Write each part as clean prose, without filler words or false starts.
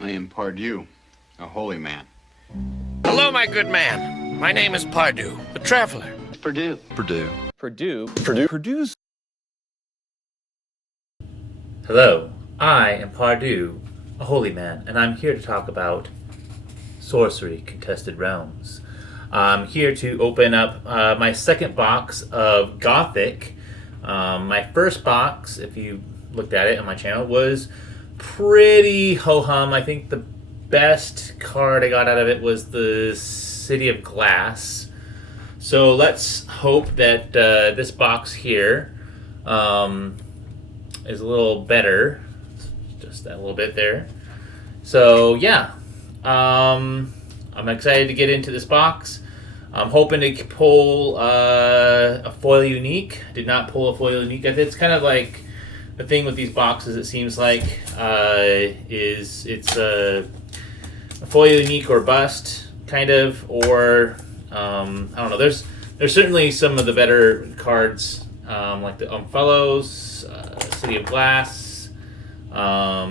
I am Pardieu, a holy man. Hello, my good man. My name is Pardieu, the traveler. Purdue. Purdue's. Hello, I am Pardieu, a holy man, and I'm here to talk about Sorcery, Contested Realms. I'm here to open up my second box of Gothic. My first box, if you looked at it on my channel, was pretty ho-hum. I think the best card I got out of it was the City of Glass. So let's hope that this box here is a little better. Just that little bit there. So yeah, I'm excited to get into this box. I'm hoping to pull a foil unique. Did not pull a foil unique. It's kind of like the thing with these boxes. It seems like it's a foil unique or bust kind of, or I don't know. There's certainly some of the better cards like the Fellows, City of Glass, the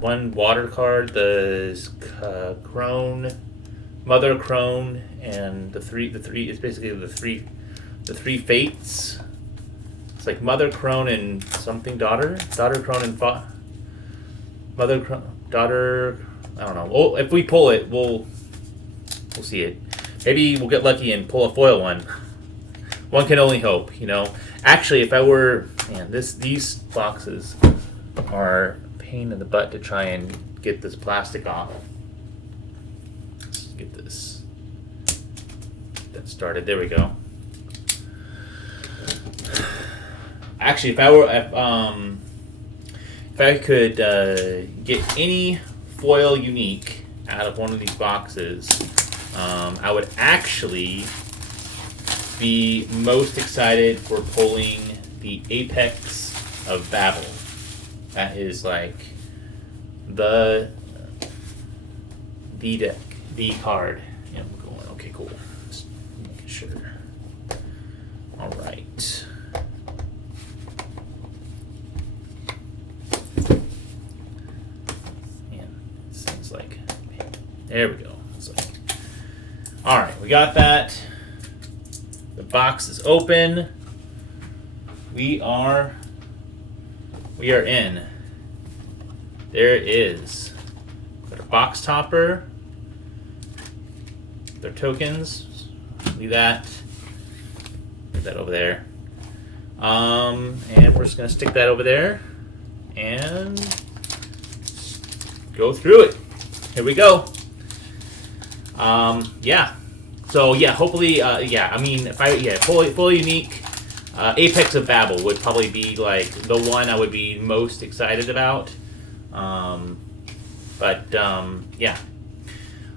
one water card, the Crone, Mother Crone, and the three. It's basically the three fates. It's like Mother Crone and something daughter Crone and Mother Crone, daughter. I don't know. Well, if we pull it, we'll see it. Maybe we'll get lucky and pull a foil one. One can only hope, you know. Actually, if I were, man, these boxes are a pain in the butt to try and get this plastic off. Let's get this. That started. There we go. Actually, if I could get any foil unique out of one of these boxes, I would actually be most excited for pulling the Apex of Babel. That is like the deck, the card. Yeah, we're going. Okay, cool. Just making sure. All right. Man, it seems like. There we go. It's like. All right, we got that. The box is open. We are in. There it is. Got a box topper. Their tokens. Leave that. Put that over there. And we're just gonna stick that over there and go through it. Here we go. Yeah. So yeah, hopefully, yeah. I mean, if I fully unique, Apex of Babel would probably be like the one I would be most excited about. Yeah.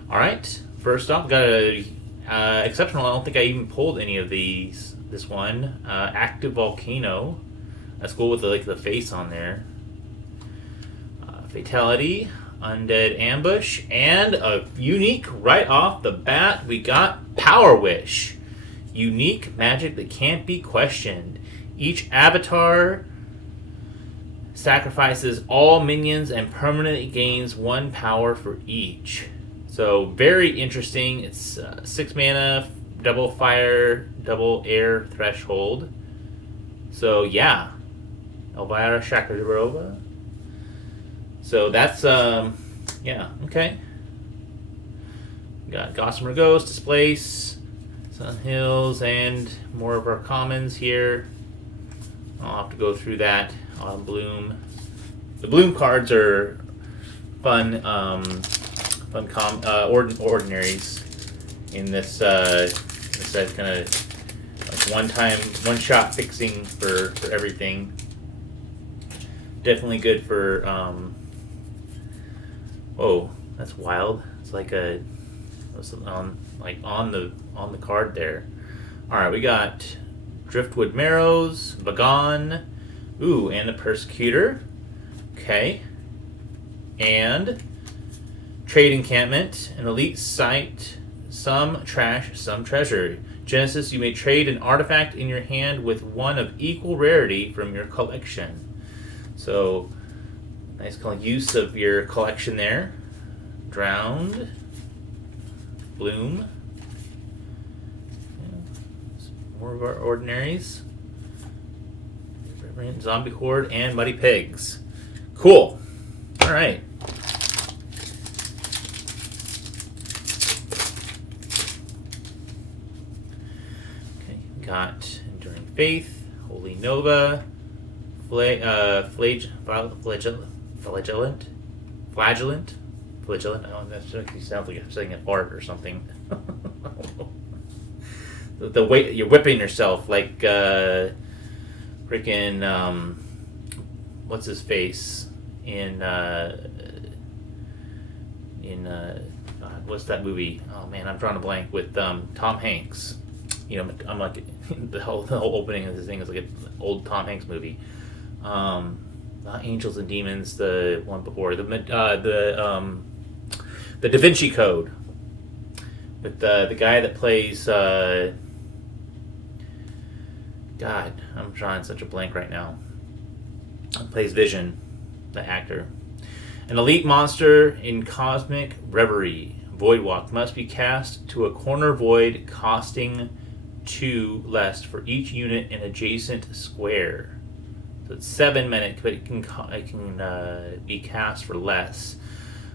All right. First off, got a exceptional. I don't think I even pulled any of these. This one, Active Volcano. That's cool with the face on there. Fatality. Undead Ambush, and a unique right off the bat, we got Power Wish. Unique magic that can't be questioned. Each avatar sacrifices all minions and permanently gains 1 power for each. So very interesting. It's 6 mana, double fire, double air threshold. So yeah, Elvira Shakarova. So that's, yeah, okay. Got Gossamer Ghost, Displace, Sun Hills, and more of our commons here. I'll have to go through that on Bloom. The Bloom cards are fun, ordinaries in this set, kind of like one-shot fixing for everything. Definitely good for, whoa, that's wild. It's like on the card there. All right, we got Driftwood Marrows, Vagon, ooh, and the Persecutor. Okay, and Trade Encampment, an elite site, some trash, some treasure. Genesis, you may trade an artifact in your hand with one of equal rarity from your collection. So Nice use of your collection there. Drowned. Bloom. Some more of our ordinaries. Zombie Horde and Muddy Pigs. Cool. Alright. Okay, got Enduring Faith, Holy Nova, Flagellant. Oh, that sounds like I'm saying an art or something. The way you're whipping yourself like freaking what's his face in what's that movie? Oh man, I'm drawing a blank with Tom Hanks. You know, I'm like the whole opening of this thing is like an old Tom Hanks movie. Not Angels and Demons, the one before the Da Vinci Code with the guy that plays God, I'm drawing such a blank right now. Plays Vision, the actor. An elite monster in cosmic reverie. Voidwalk must be cast to a corner void, costing 2 less for each unit in adjacent square. So it's 7 minutes, but it can be cast for less.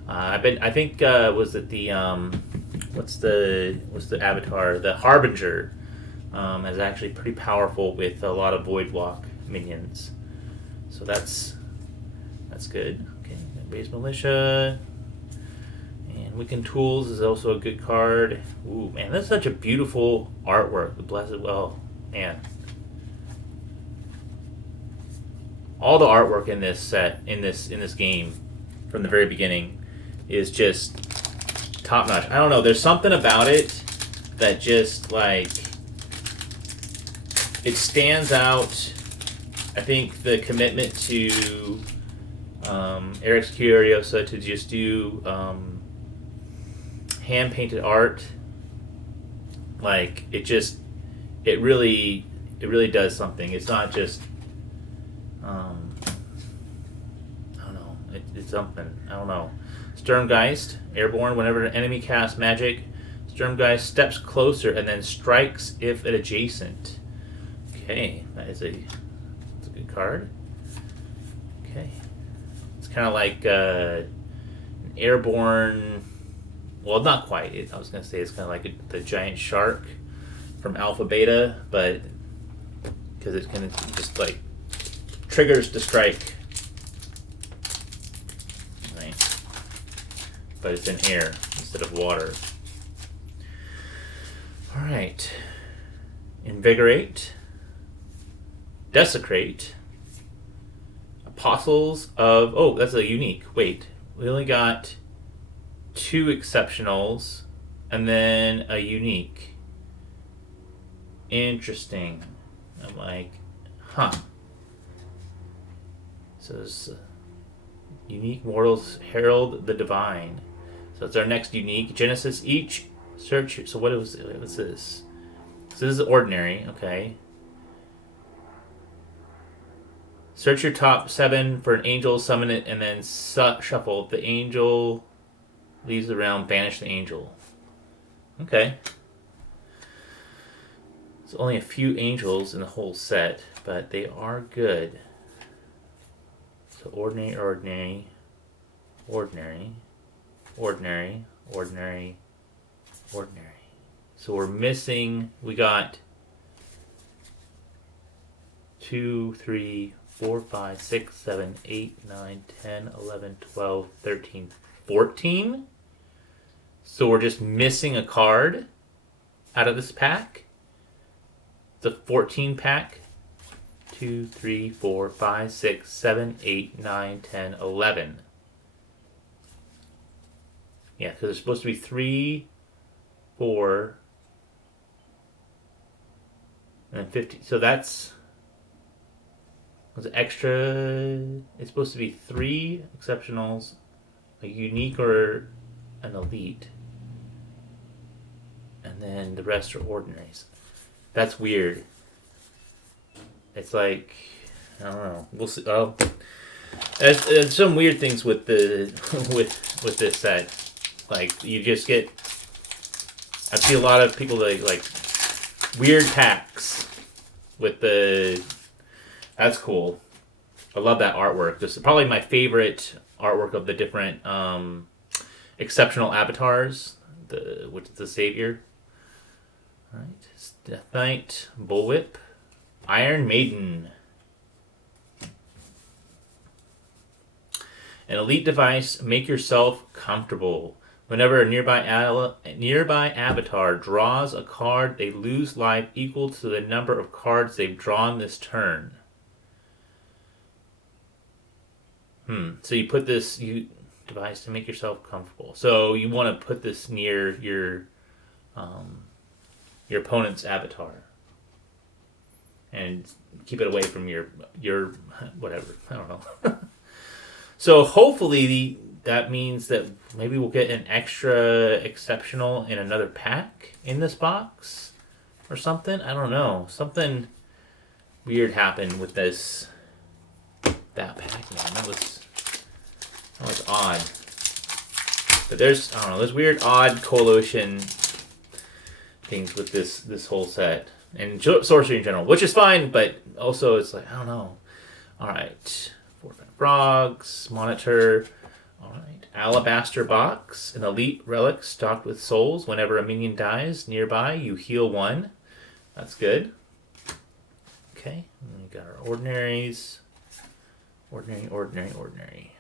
I think was it the what's the avatar? The Harbinger is actually pretty powerful with a lot of Voidwalk minions. So that's good. Okay, Base Militia. And Wiccan Tools is also a good card. Ooh, man, that's such a beautiful artwork. The Blessed Well, man. All the artwork in this set, in this game, from the very beginning, is just top notch. I don't know. There's something about it that just like it stands out. I think the commitment to Eric Curiosa to just do hand painted art, like it really does something. It's not just I don't know. It's something. I don't know. Sturmgeist, airborne. Whenever an enemy casts magic, Sturmgeist steps closer and then strikes if it adjacent. Okay, that's a good card. Okay, it's kind of like an airborne. Well, not quite. I was gonna say it's kind of like the giant shark from Alpha Beta, but because it can just like triggers to strike. Right. But it's in air instead of water. Alright. Invigorate. Desecrate. Apostles of... Oh, that's a unique. Wait. We only got 2 exceptionals and then a unique. Interesting. I'm like, huh. So it's unique mortals herald the divine. So it's our next unique. Genesis each search. So what's this? So this is ordinary, okay. Search your top 7 for an angel, summon it, and then shuffle. If the angel leaves the realm, banish the angel. Okay. There's only a few angels in the whole set, but they are good. So ordinary, ordinary, ordinary, ordinary, ordinary, ordinary. So we're missing, we got 2, 3, 4, 5, 6, 7, 8, 9, 10, 11, 12, 13, 14. So we're just missing a card out of this pack. It's a 14 pack. 2, 3, 4, 5, 6, 7, 8, 9, 10, 11. Yeah, because there's supposed to be 3, 4, and 50. So that's... Was it extra? It's supposed to be 3 exceptionals, a unique or an elite. And then the rest are ordinaries. That's weird. It's like, I don't know. We'll see. Oh, There's some weird things with the with this set. Like you just get, I see a lot of people like weird packs with the. That's cool. I love that artwork. This is probably my favorite artwork of the different exceptional avatars. Which is the savior. All right, Death Knight, Bullwhip, Iron Maiden. An elite device, make yourself comfortable. Whenever a nearby avatar draws a card, they lose life equal to the number of cards they've drawn this turn. So you put this device to make yourself comfortable. So you want to put this near your opponent's avatar and keep it away from your whatever. I don't know. So hopefully that means that maybe we'll get an extra exceptional in another pack in this box or something. I don't know. Something weird happened with that pack, man. That was odd. But there's, I don't know, there's weird, odd coalition things with this whole set. And sorcery in general, which is fine, but also it's like, I don't know. Alright. 4 frogs, monitor. Alright. Alabaster box, an elite relic stocked with souls. Whenever a minion dies nearby, you heal 1. That's good. Okay. And we got our ordinaries. Ordinary.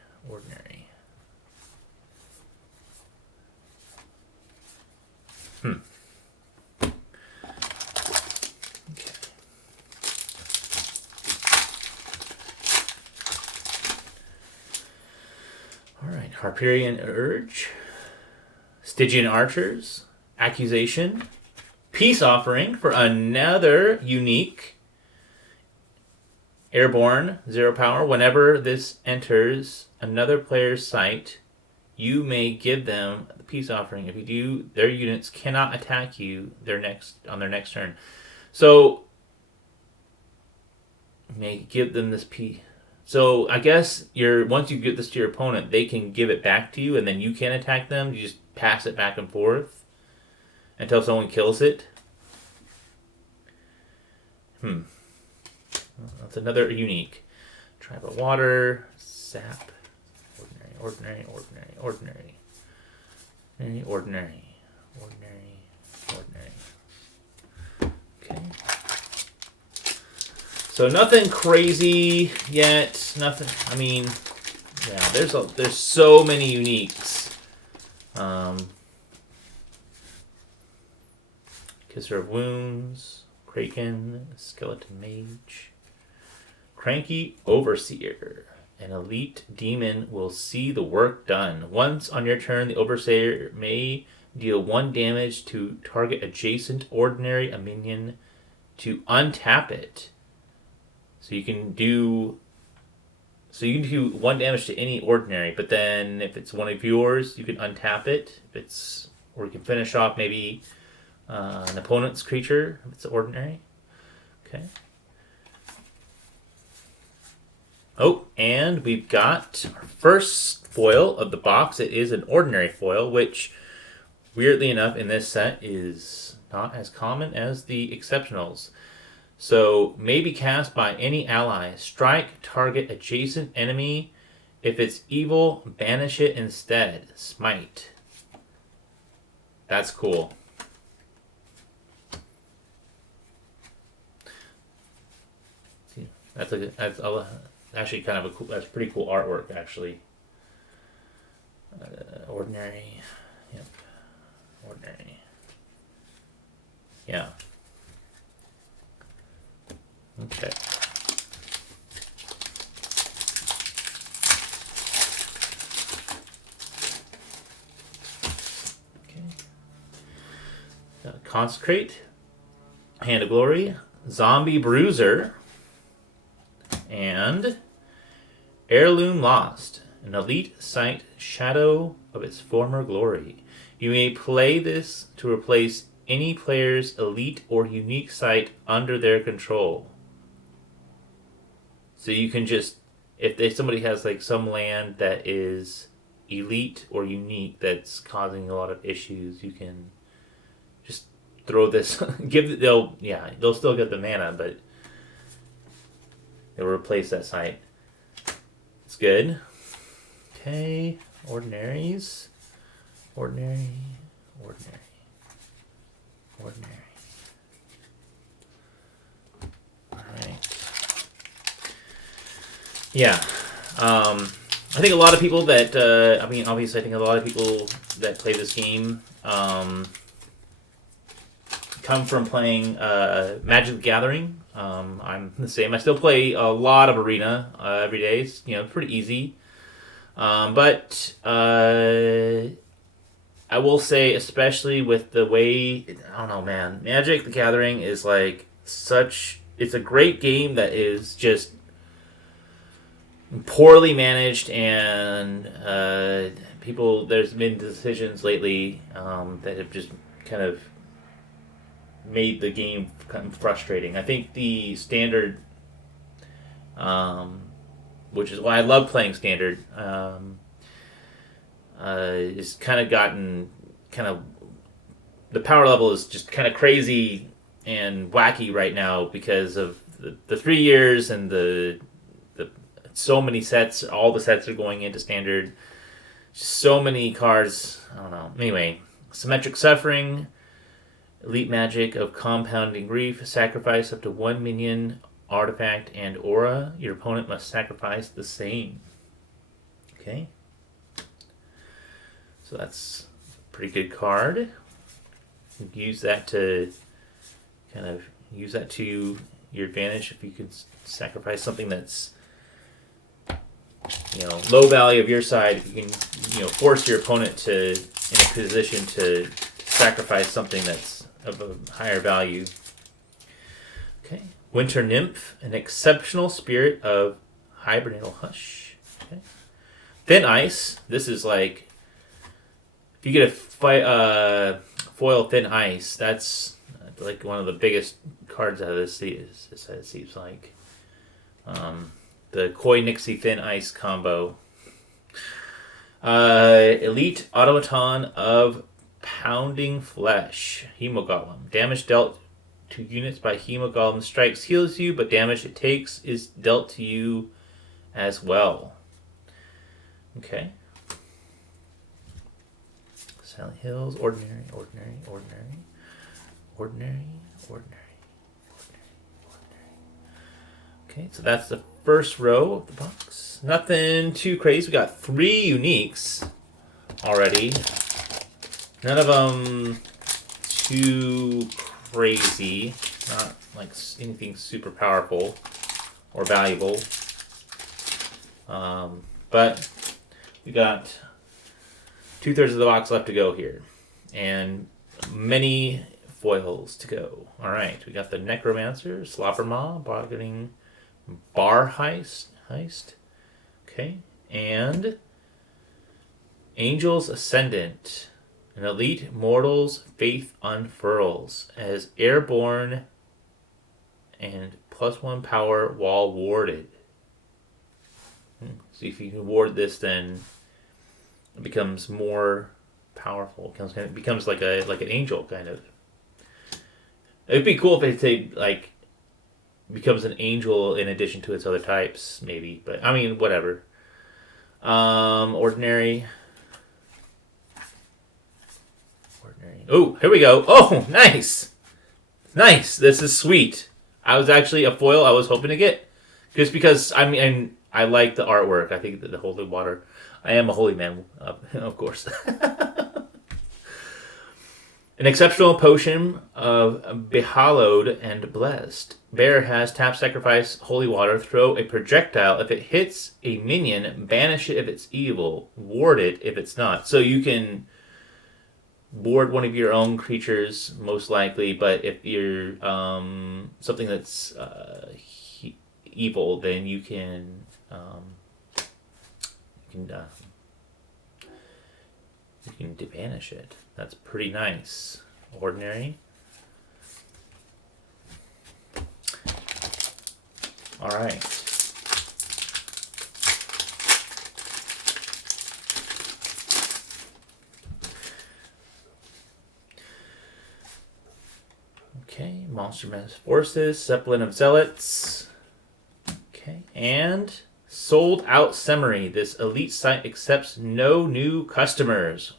Alright, Harperian Urge, Stygian Archers, Accusation, Peace Offering for another unique Airborne, 0 power. Whenever this enters another player's site, you may give them the Peace Offering. If you do, their units cannot attack you on their next turn. So, you may give them this peace. So I guess once you give this to your opponent, they can give it back to you, and then you can attack them. You just pass it back and forth until someone kills it. That's another unique. Tribe of Water, Sap, ordinary. Okay. So nothing crazy yet. Nothing. I mean, yeah. There's so many uniques. Kisser of Wounds, Kraken, Skeleton Mage, Cranky Overseer. An elite demon will see the work done. Once on your turn, the Overseer may deal 1 damage to target adjacent ordinary a minion to untap it. So you can do 1 damage to any ordinary, but then if it's one of yours, you can untap it. Or you can finish off maybe an opponent's creature if it's ordinary. Okay. Oh, and we've got our first foil of the box. It is an ordinary foil, which, weirdly enough, in this set is not as common as the exceptionals. So, may be cast by any ally. Strike target adjacent enemy. If it's evil, banish it instead. Smite. That's cool. That's actually kind of that's pretty cool artwork, actually. Ordinary. Yep. Ordinary. Yeah. Okay. Consecrate, Hand of Glory, Zombie Bruiser, and Heirloom Lost, an elite site shadow of its former glory. You may play this to replace any player's elite or unique site under their control. So you can just if somebody has like some land that is elite or unique that's causing a lot of issues, you can just throw this. They'll still get the mana, but they'll replace that site. It's good. Okay, ordinaries, ordinary. All right. Yeah. I think a lot of people that, obviously I think a lot of people that play this game come from playing Magic the Gathering. I'm the same. I still play a lot of Arena every day. It's, pretty easy. But I will say, especially with the way, I don't know, man, Magic the Gathering is like it's a great game that is just poorly managed, and there's been decisions lately that have just kind of made the game kind of frustrating. I think the standard, which is why I love playing standard, is kind of gotten the power level is just kind of crazy and wacky right now because of the 3 years and the so many sets. All the sets are going into standard. So many cards. I don't know. Anyway, Symmetric Suffering, Elite Magic of Compounding Grief. Sacrifice up to 1 minion, artifact, and aura. Your opponent must sacrifice the same. Okay. So that's a pretty good card. Use that to your advantage if you can sacrifice something that's low value of your side. If you can force your opponent to in a position to sacrifice something that's of a higher value. Okay, Winter Nymph, an exceptional spirit of hibernal hush. Okay, Thin Ice. This is like if you get a foil Thin Ice, that's like one of the biggest cards out of this set. It seems like. The Koi Nixie Thin Ice combo. Elite Automaton of Pounding Flesh. Hemogolem. Damage dealt to units by Hemogolem strikes heals you, but damage it takes is dealt to you as well. Okay. Silent Hills. Ordinary. Okay, so that's the first row of the box. Nothing too crazy. We got 3 uniques already. None of them too crazy. Not like anything super powerful or valuable. But we got 2/3 of the box left to go here. And many foils to go. Alright, we got the Necromancer, Sloppermaw, Bargaining Bar Heist. Okay. And Angel's Ascendant. An elite mortal's faith unfurls as airborne and +1 power while warded. So if you can ward this, then it becomes more powerful. It becomes like an angel kind of. It'd be cool if it becomes an angel in addition to its other types, maybe. But I mean, whatever. Ordinary. Oh, here we go. Oh, nice. This is sweet. I was actually a foil I was hoping to get, just because I like the artwork. I think that the holy water. I am a holy man, of course. An exceptional potion of Behallowed and Blessed. Bear has tap, sacrifice, holy water, throw a projectile. If it hits a minion, banish it if it's evil, ward it if it's not. So you can ward one of your own creatures, most likely, but if you're something that's evil, then you can banish it. That's pretty nice. Ordinary. Alright. Monster Mass Forces, Zeppelin of Zealots. Okay, and Sold Out Summary. This elite site accepts no new customers.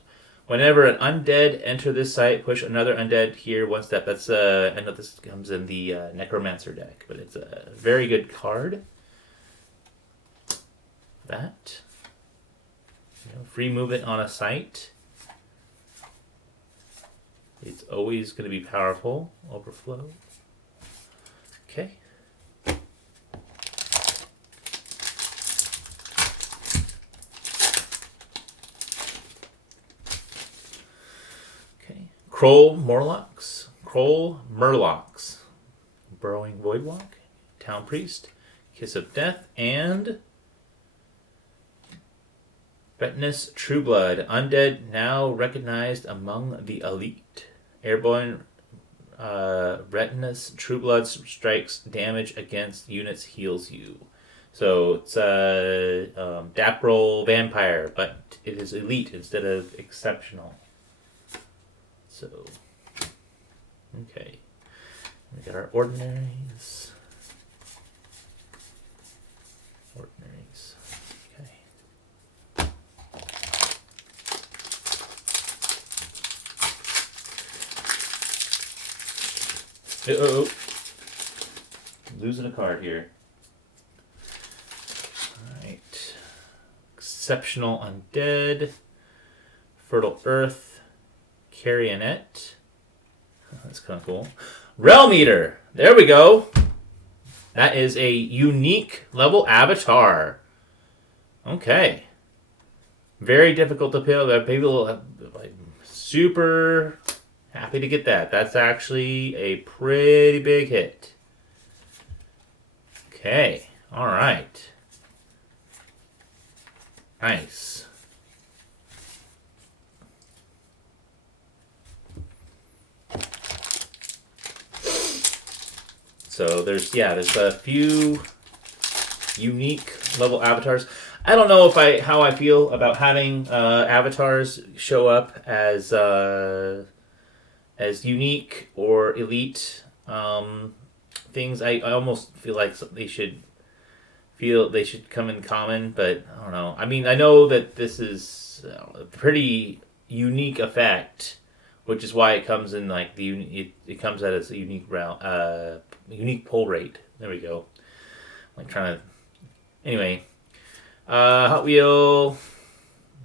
Whenever an undead enter this site, push another undead here one step. That's I know this comes in the Necromancer deck, but it's a very good card. That. Free movement on a site. It's always going to be powerful. Overflow. Okay. Okay. Kroll Murlocs. Burrowing Voidwalk. Town Priest. Kiss of Death. And Retinous Trueblood. Undead now recognized among the elite. Airborne Retinous Trueblood strikes damage against units, heals you. So it's a Dapral Vampire, but it is elite instead of exceptional. So, okay. We got our ordinaries. Ordinaries. Okay. Uh-oh. Losing a card here. Alright. Exceptional Undead. Fertile Earth. Carrionet. That's kind of cool. Realm Eater. There we go. That is a unique level avatar. Okay. Very difficult to pill. People are super happy to get that. That's actually a pretty big hit. Okay. All right. Nice. So there's a few unique level avatars. I don't know how I feel about having avatars show up as unique or elite things. I almost feel like they should come in common, but I don't know. I mean, I know that this is a pretty unique effect, which is why it comes in like it comes out as a unique round, unique pull rate. There we go. I'm trying to. Anyway, Hot Wheel,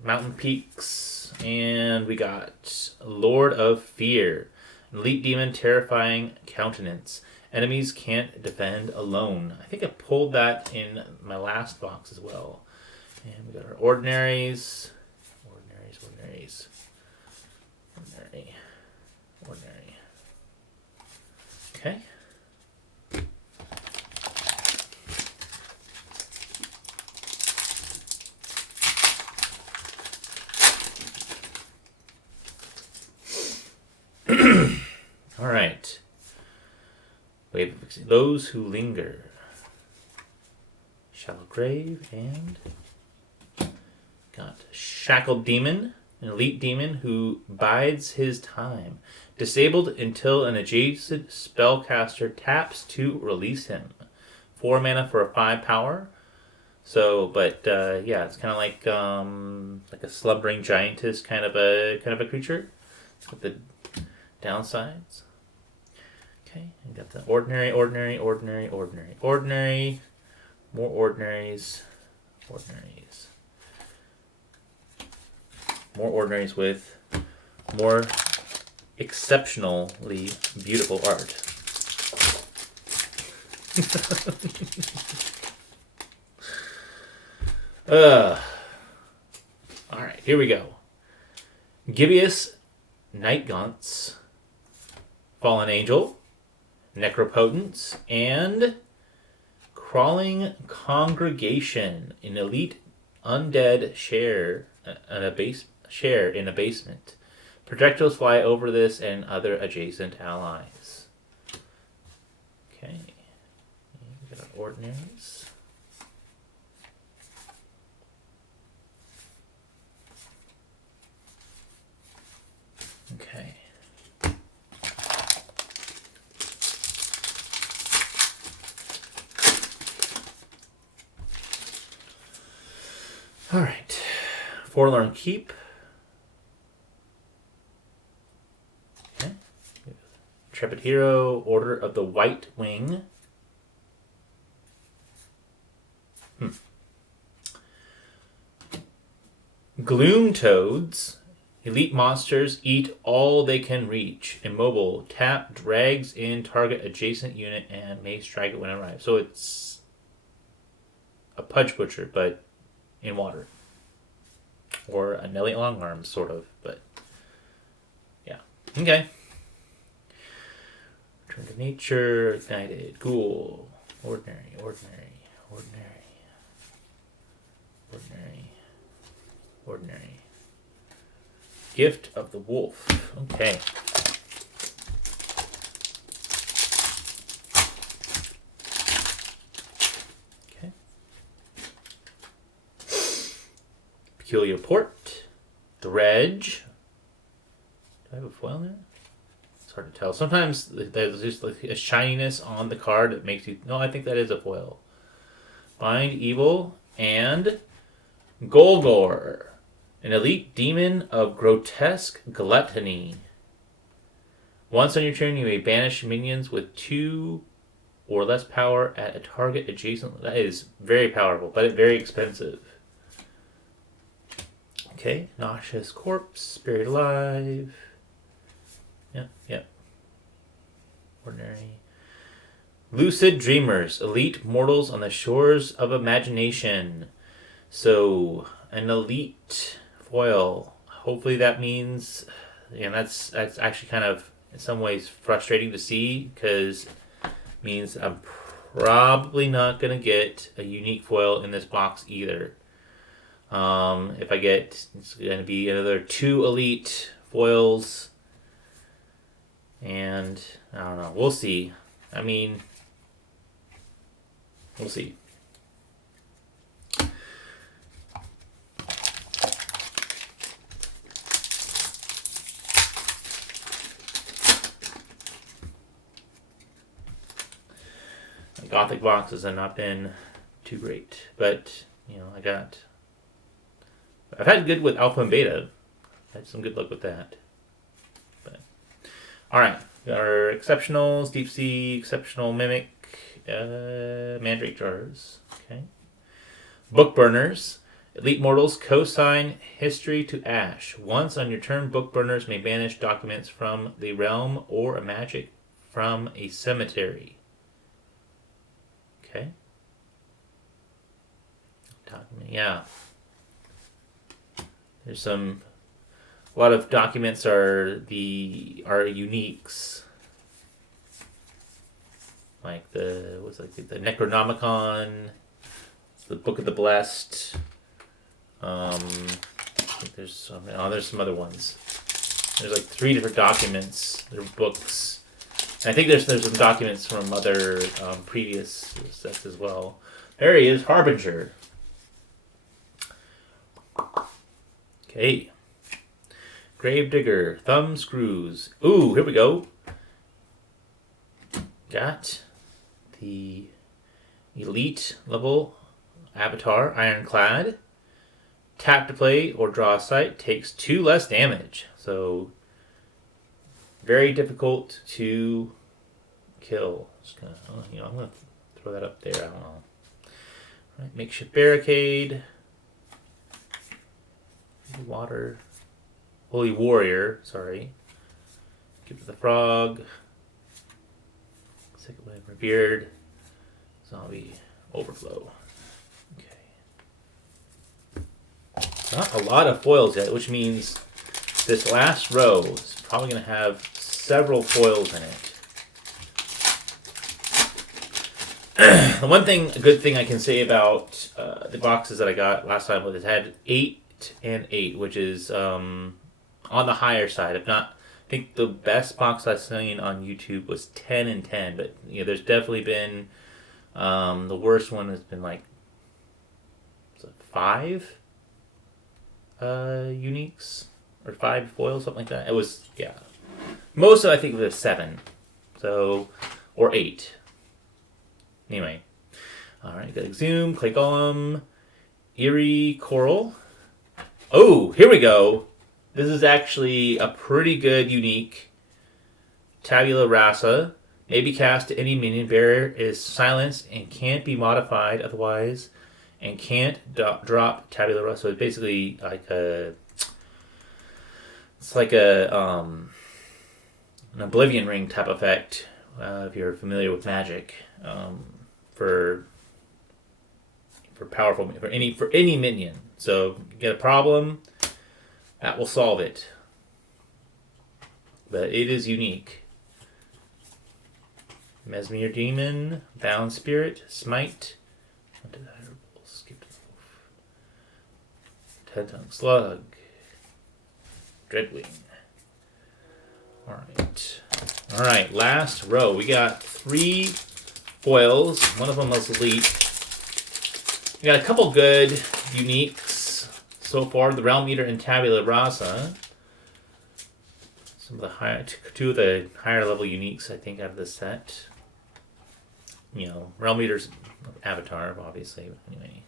Mountain Peaks, and we got Lord of Fear, Elite Demon, Terrifying Countenance. Enemies can't defend alone. I think I pulled that in my last box as well. And we got our ordinaries. Ordinary. Okay. All right. Wave of Those Who Linger. Shallow Grave, and got Shackled Demon, an elite demon who bides his time. Disabled until an adjacent spellcaster taps to release him. 4 mana for a 5 power. So, but it's kind of like a slumbering giantess kind of a creature with the downsides. Okay, and got the ordinary. More ordinaries. More ordinaries with more exceptionally beautiful art. Alright, here we go. Gibeus Nightgaunts, Fallen Angel, Necropotence, and Crawling Congregation, an elite undead share in a basement. Projectiles fly over this and other adjacent allies. Okay. We got ordinaries. Okay. All right. Forlorn Keep. Okay. Intrepid Hero, Order of the White Wing. Gloom Toads. Elite monsters eat all they can reach. Immobile. Tap drags in target adjacent unit and may strike it when it arrives. So it's a Pudge Butcher, but in water. Or a Nelly Longarms, sort of. But, yeah. Okay. Return to Nature. Ignited. Ghoul. Ordinary. Ordinary. Ordinary. Ordinary. Ordinary. Gift of the Wolf. Okay. Okay. Peculiar Port. Dredge. Do I have a foil there? It's hard to tell. Sometimes there's just like a shininess on the card that makes you... No, I think that is a foil. Bind Evil and Golgor. An elite demon of grotesque gluttony. Once on your turn, you may banish minions with 2 or less power at a target adjacent. That is very powerful, but very expensive. Okay, Nauseous Corpse, Buried Alive. Yep. Ordinary. Lucid Dreamers, elite mortals on the shores of imagination. So, an elite foil. Hopefully that means, and that's actually kind of in some ways frustrating to see, because it means I'm probably not going to get a unique foil in this box either. If I get, it's going to be another 2 elite foils, and I don't know, we'll see. I mean, we'll see. Gothic boxes have not been too great, but I've had good with alpha and beta. I had some good luck with that. But all right, our exceptionals: Deep Sea, Exceptional Mimic, Mandrake Jars. Okay, Book Burners. Elite Mortals cosign History to Ash. Once on your turn, Book Burners may banish documents from the realm or a magic from a cemetery. Okay. Document, yeah. There's a lot of documents are uniques. Like the Necronomicon, the Book of the Blessed. I think there's some other ones. There's like 3 different documents. They're books. I think there's some documents from other previous sets as well. There he is, Harbinger. Okay. Gravedigger, Thumb Screws. Ooh, here we go. Got the elite level avatar, Ironclad. Tap to play or draw a sight, takes 2 less damage. So very difficult to kill. I'm gonna throw that up there. I don't know. All right, makeshift barricade. Water. Holy Warrior. Sorry. Give it the Frog. Second Wave Revered. Zombie Overflow. Okay. Not a lot of foils yet, which means this last row is probably going to have several foils in it. The a good thing I can say about the boxes that I got last time was it had 8 and 8, which is on the higher side. If not, I think the best box I've seen on YouTube was 10 and 10, but there's definitely been the worst one has been like 5 uniques or 5 foils, something like that. It was most of I think it was 7, or 8. Anyway, all right, got Exhume, Clay Golem, Eerie Coral. Oh, here we go. This is actually a pretty good unique. Tabula Rasa. May be cast to any minion. Barrier is silenced and can't be modified otherwise. And can't drop Tabula Rasa. So it's basically like a... It's like an Oblivion Ring type effect, if you're familiar with Magic, for powerful for any minion. So you get a problem, that will solve it. But it is unique. Mesmere Demon, Bound Spirit, Smite, Undesirable, Skip Ten-Tongue Slug, Dreadwing. Alright, last row. We got 3 foils. One of them was elite. We got a couple good uniques so far. The Realm Eater and Tabula Rasa. Some of the two of the higher level uniques, I think, out of this set. You know, Realm Eater's Avatar, obviously. Anyway.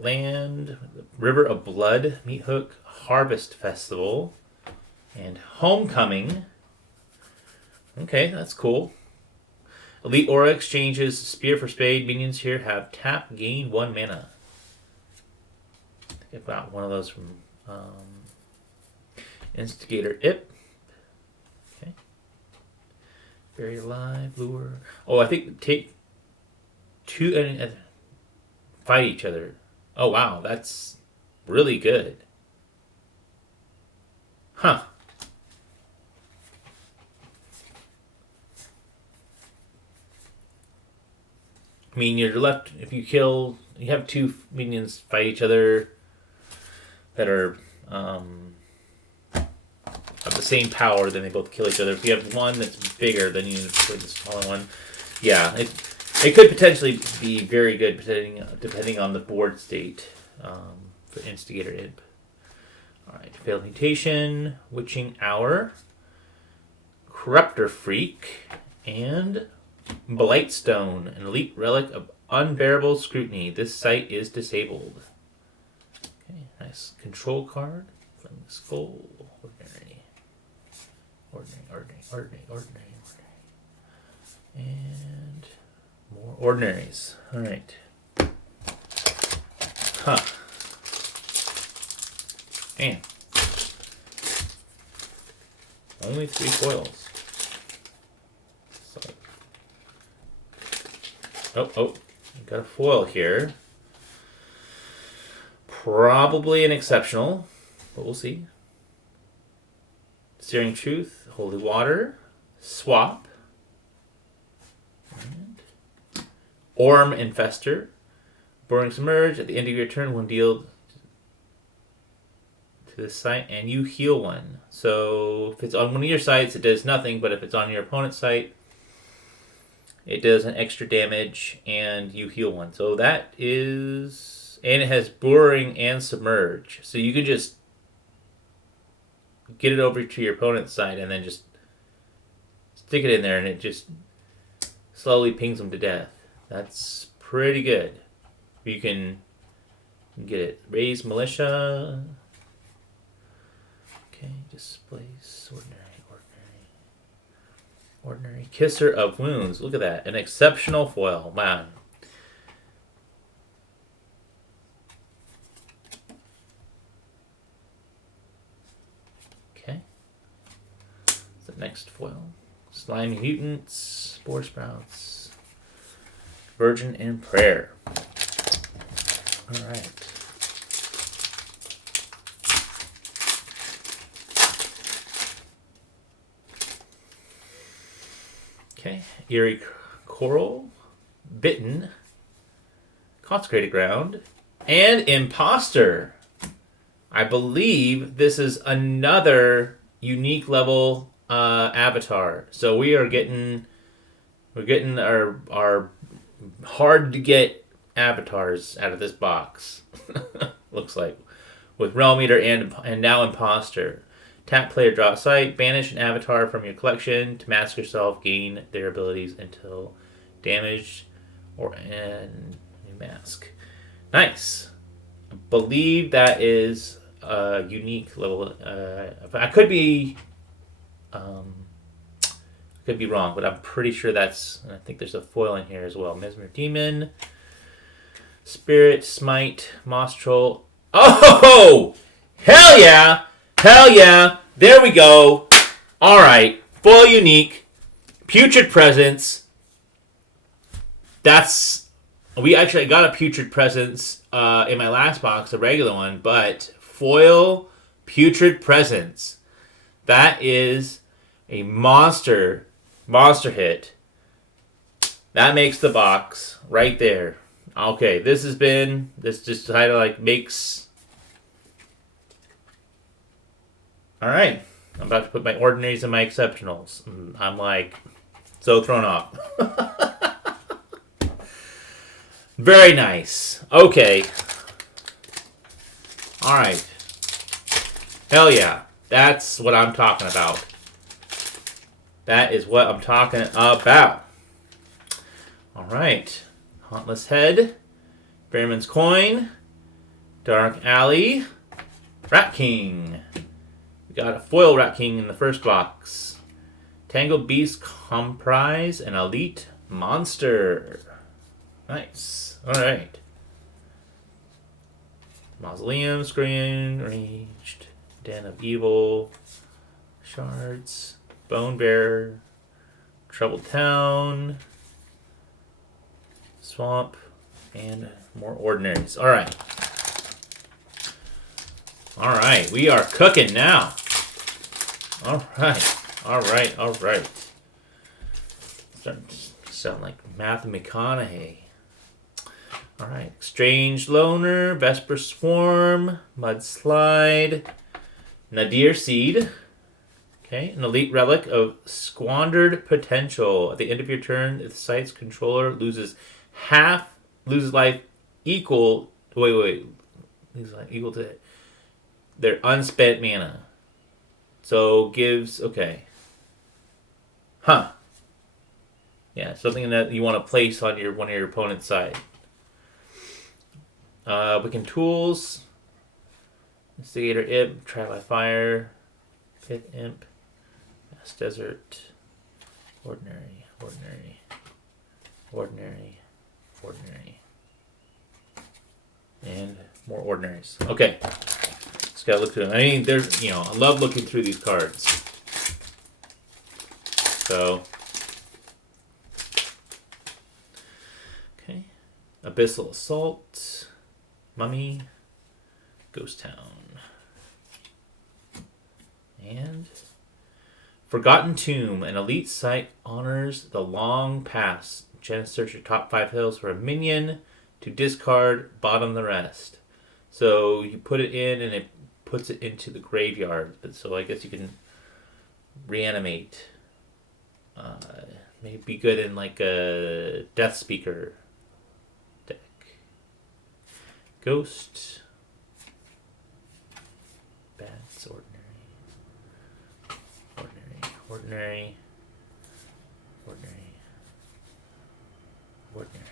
Land, River of Blood, Meat Hook, Harvest Festival, and Homecoming. Okay, that's cool. Elite Aura exchanges Spear for Spade. Minions here have tap, gain 1 mana. I think I got one of those from Instigator Ip. Okay. Buried Alive, Lure. Oh, I think take 2 and fight each other. Oh, wow, that's really good. Huh. I mean, you're left, if you kill, you have 2 minions fight each other that are of the same power, then they both kill each other. If you have one that's bigger, then you play the smaller one. Yeah, it could potentially be very good depending on the board state for Instigator Imp. Alright, Failed Mutation, Witching Hour, Corruptor Freak, and Blightstone, an elite relic of unbearable scrutiny. This site is disabled. Okay, nice control card. Flaming Skull, ordinary. And more ordinaries. Alright. Huh. Man. Only 3 foils. So. Oh. Got a foil here. Probably an exceptional, but we'll see. Searing Truth, Holy Water, Swap, and Orm Infester. Boring Submerge. At the end of your turn, 1 deal to this site, and you heal 1. So if it's on one of your sites, it does nothing, but if it's on your opponent's site, it does an extra damage, and you heal 1. So that is... And it has Boring and Submerge. So you can just get it over to your opponent's side and then just stick it in there, and it just slowly pings them to death. That's pretty good. You can get it. Raise Militia. Okay, displace ordinary. Kisser of Wounds. Look at that. An exceptional foil. Man. Okay. What's the next foil? Slimy Mutants. Spore Sprouts. Virgin in Prayer. Alright. Okay, Eerie Coral, Bitten, Consecrated Ground, and Imposter. I believe this is another unique level avatar. So we're getting our hard to get avatars out of this box. Looks like, with Realm Eater and now Imposter. Tap, player, draw a site, banish an avatar from your collection to mask yourself, gain their abilities until damaged or and mask. Nice. believe that is a unique level. I could be wrong, but I'm pretty sure that's. I think there's a foil in here as well. Mesmer Demon, Spirit, Smite, Moss Troll. Oh, hell yeah, hell yeah! There we go. All right, foil unique, Putrid Presence. We actually got a Putrid Presence in my last box, a regular one, but foil Putrid Presence. That is a monster hit. That makes the box right there. Okay, this just kind of like makes. All right, I'm about to put my ordinaries and my exceptionals. I'm like so thrown off. Very nice. Okay. All right. Hell yeah. That's what I'm talking about. That is what I'm talking about. All right. Hauntless Head. Bearman's Coin. Dark Alley. Rat King. We got a foil Rat King in the first box. Tangled Beast comprise an elite monster. Nice. All right. Mausoleum, Screen, Ranged, Den of Evil, Shards, Bone Bearer, Troubled Town, Swamp, and more ordinaries. All right. All right. We are cooking now. All right. All right. All right. Starting to sound like Matthew McConaughey. All right. Strange Loner, Vesper Swarm, Mudslide, Nadir Seed. Okay. An elite relic of Squandered Potential. At the end of your turn, the site's controller loses life equal. Loses life equal to their unspent mana. So gives. Okay. Huh. Yeah, something that you want to place on one of your opponent's side. Wiccan Tools, Instigator Imp, Trial by Fire, Pit Imp, Mass Desert, Ordinary, Ordinary, Ordinary, Ordinary, and more Ordinaries. Okay, just gotta look through them. I mean, there's, I love looking through these cards. So, okay, Abyssal Assault. Mummy, Ghost Town, and Forgotten Tomb. An elite site honors the long past. Search your top 5 hills for a minion to discard, bottom the rest. So you put it in and it puts it into the graveyard. So I guess you can reanimate. Maybe be good in like a Death Speaker deck. Ghost. Bats, ordinary. Ordinary. Ordinary. Ordinary. Ordinary.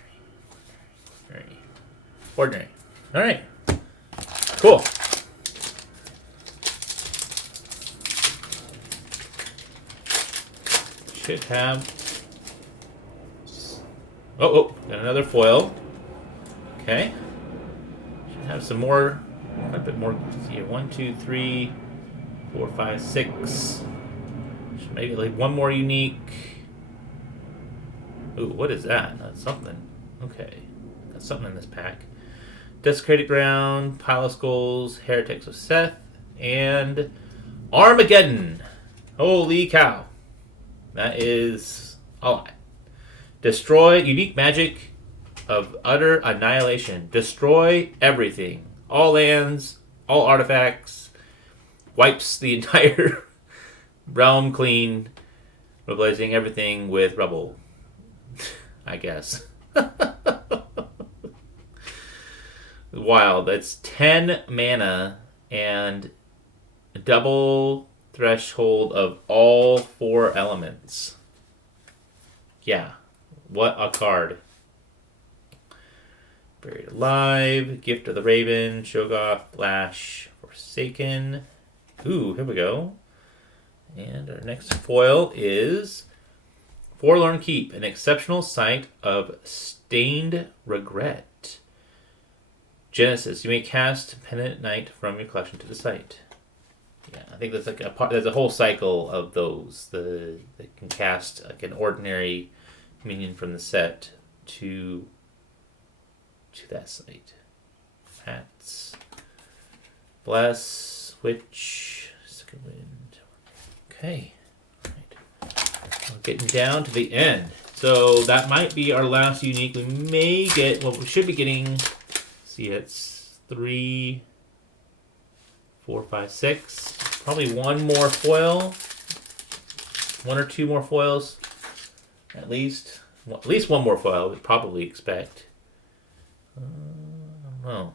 Ordinary. Ordinary. Alright. Cool. Should have. Oh, got another foil. Okay. Should have some more. A bit more. Here. 1, 2, 3, 4, 5, 6. Should maybe like one more unique. Ooh, what is that? That's something. Okay. Got something in this pack. Desecrated Ground, Pile of Skulls, Heretics of Seth, and Armageddon. Holy cow. That is a lot. Destroy unique magic of utter annihilation. Destroy everything. All lands, all artifacts. Wipes the entire realm clean. Replacing everything with rubble. I guess. Wild. That's 10 mana and a double threshold of all 4 elements. Yeah. What a card. Buried Alive, Gift of the Raven, Shoggoth, Lash, Forsaken. Ooh, here we go. And our next foil is Forlorn Keep, an exceptional sight of stained regret. Genesis, you may cast Penitent Knight from your collection to the site. Yeah, I think there's like a part. There's a whole cycle of those. That can cast like an ordinary minion from the set to that site. Hats, Bless, Switch, Second Wind. Okay, all right. We're getting down to the end. So that might be our last unique. We may get. Well, we should be getting. See, it's 3, 4, 5, 6. Probably one more foil. 1 or 2 more foils. At least. Well, at least one more foil, we'd probably expect. I don't know.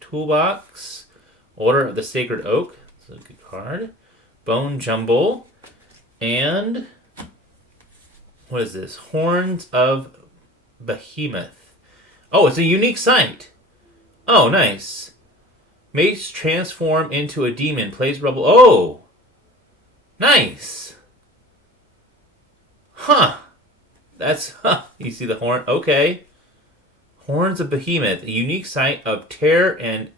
Toolbox. Order of the Sacred Oak. That's a good card. Bone Jumble. And what is this? Horns of Behemoth. Oh, it's a unique sight. Oh, nice. Mace transform into a demon. Plays rubble. Oh! Nice! Huh. That's... Huh. You see the horn? Okay. Horns of Behemoth. A unique sight of terror and...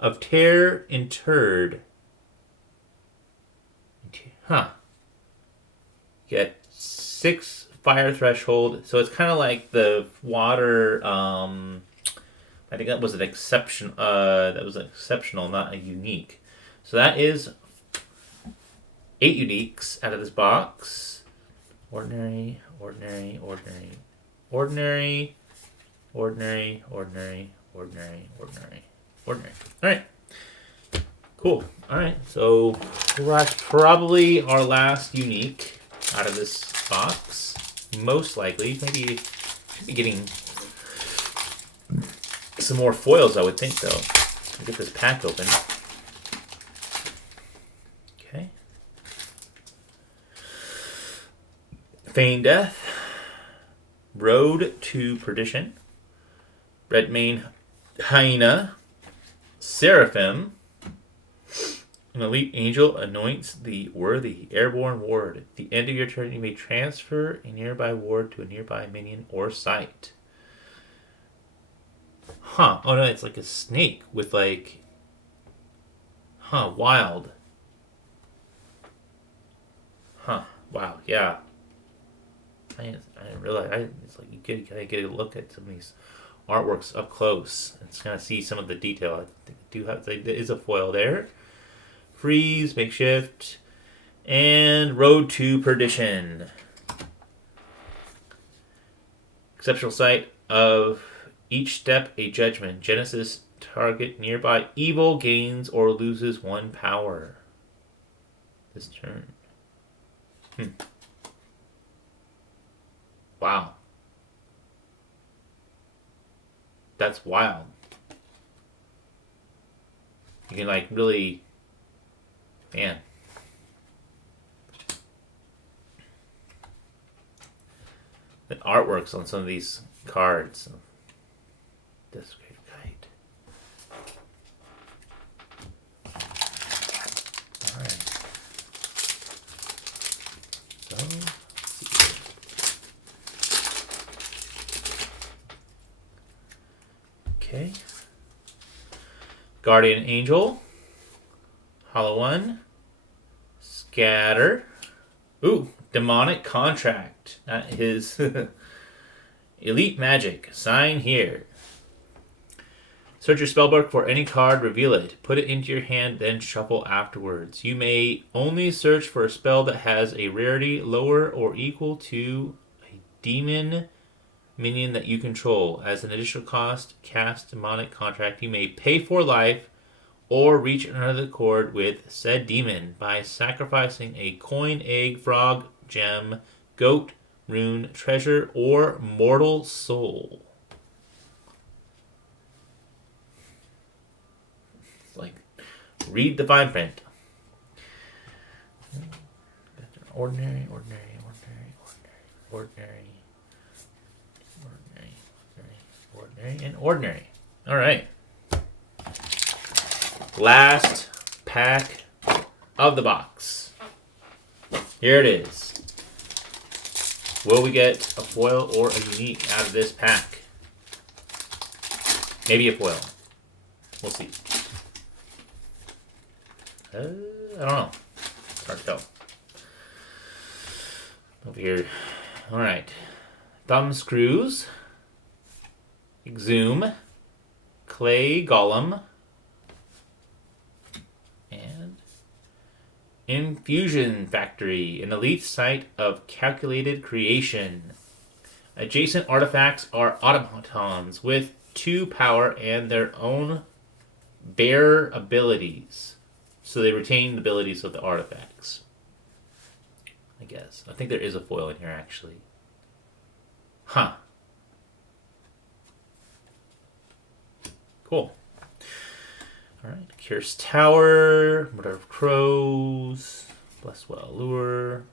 of terror interred. Huh. Get 6 fire threshold, so it's kind of like the water. I think that was an exception. That was an exceptional, not a unique. So that is 8 uniques out of this box. Ordinary, ordinary, ordinary, ordinary, ordinary, ordinary, ordinary, ordinary, ordinary. All right. Cool. All right. So that's probably our last unique out of this box. Most likely, maybe should be getting some more foils, I would think, though. I'll get this pack open. Okay. Feign Death. Road to Perdition. Redmane Hyena. Seraphim. An elite angel anoints the worthy airborne ward. At the end of your turn, you may transfer a nearby ward to a nearby minion or site. Huh. Oh no, it's like a snake with like... Huh, wild. Huh, wow, yeah. I didn't realize. It's like you gotta get a look at some of these artworks up close. And kind of see some of the detail. I do have... There is a foil there. Freeze, Makeshift, and Road to Perdition. Exceptional sight of each step a judgment. Genesis, target nearby evil gains or loses 1 power this turn. Wow. That's wild. You can like really... Man. The artworks on some of these cards. Desecrated Kite. Alright. So, let's see here. Okay. Guardian Angel. Hollow One. Scatter. Ooh, Demonic Contract. That is Elite Magic. Sign here. Search your spellbook for any card, reveal it. Put it into your hand, then shuffle afterwards. You may only search for a spell that has a rarity lower or equal to a demon minion that you control. As an additional cost, cast Demonic Contract. You may pay for life or reach another chord with said demon by sacrificing a coin, egg, frog, gem, goat, rune, treasure, or mortal soul. It's like, read the fine print. Ordinary, ordinary, ordinary, ordinary, ordinary, Ordinary and ordinary. All right. Last pack of the box. Here it is. Will we get a foil or a unique out of this pack? Maybe a foil. We'll see. I don't know. It's hard to tell. Over here. Alright. Thumb Screws. Exhume. Clay Golem. And Infusion Factory, an elite site of calculated creation. Adjacent artifacts are automatons with 2 power and their own bear abilities. So they retain the abilities of the artifacts. I guess. I think there is a foil in here, actually. Huh. Cool. Alright. Kyr's Tower. Murder of Crows. Blesswell Lure.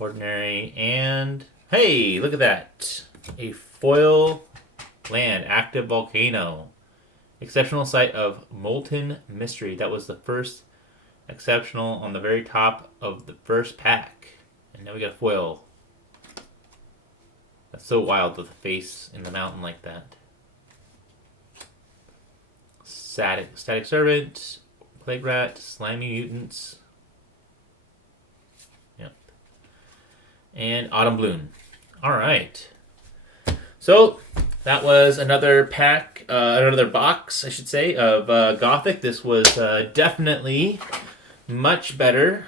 Ordinary. And... hey! Look at that! A foil land. Active Volcano. Exceptional site of Molten Mystery. That was the first exceptional on the very top of the first pack. And now we got a foil. That's so wild with the face in the mountain like that. Static Servant. Plague Rat. Slimy Mutants. Yep. And Autumn Bloom. Alright. So... that was another pack, another box, I should say, of Gothic. This was definitely much better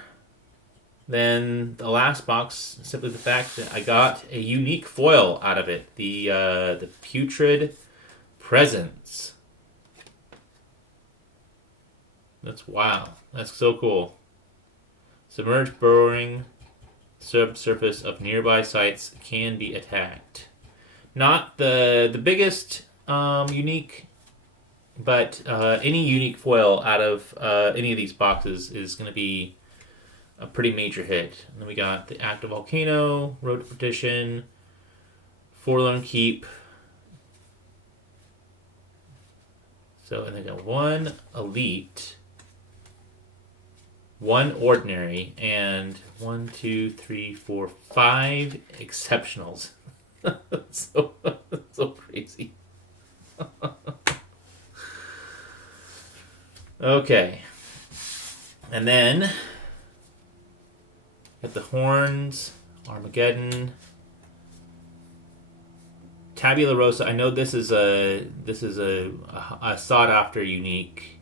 than the last box. Simply the fact that I got a unique foil out of it. The Putrid Presence. That's wow. That's so cool. Submerged burrowing subsurface of nearby sites can be attacked. Not the biggest unique, but any unique foil out of any of these boxes is going to be a pretty major hit. And then we got the Active Volcano, Road to Perdition, Forlorn Keep. So, and then got 1 Elite, 1 Ordinary, and 1, 2, 3, 4, 5 Exceptionals. so crazy. Okay. And then got the Horns, Armageddon, Tabula Rosa. I know this is a sought after unique.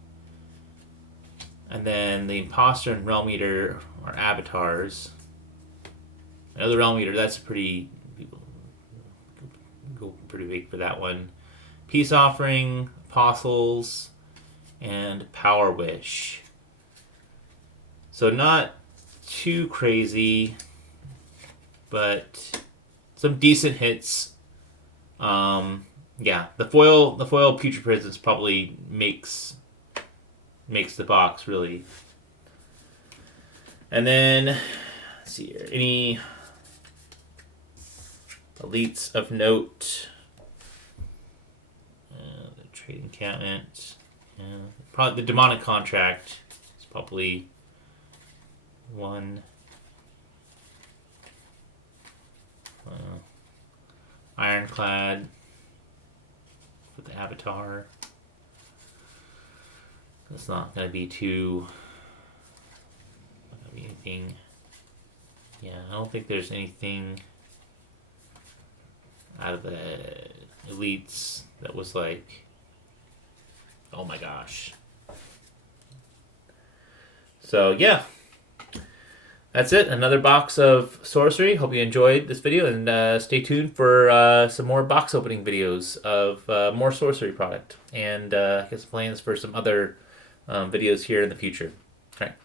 And then the Imposter and Realm Eater are avatars. I know the Realm Eater, that's a pretty big for that one. Peace Offering, Apostles, and Power Wish. So not too crazy, but some decent hits. Yeah, the foil Putrid Presence probably makes the box really. And then let's see here, any elites of note. The Trade Encampment. Probably the Demonic Contract is probably one. Ironclad with the Avatar. That's not going to be too... not going to be anything... Yeah, I don't think there's anything out of the elites that was like, oh my gosh. So yeah, that's it. Another box of Sorcery. Hope you enjoyed this video, and stay tuned for some more box opening videos of more Sorcery product, and I guess plans for some other videos here in the future. All right.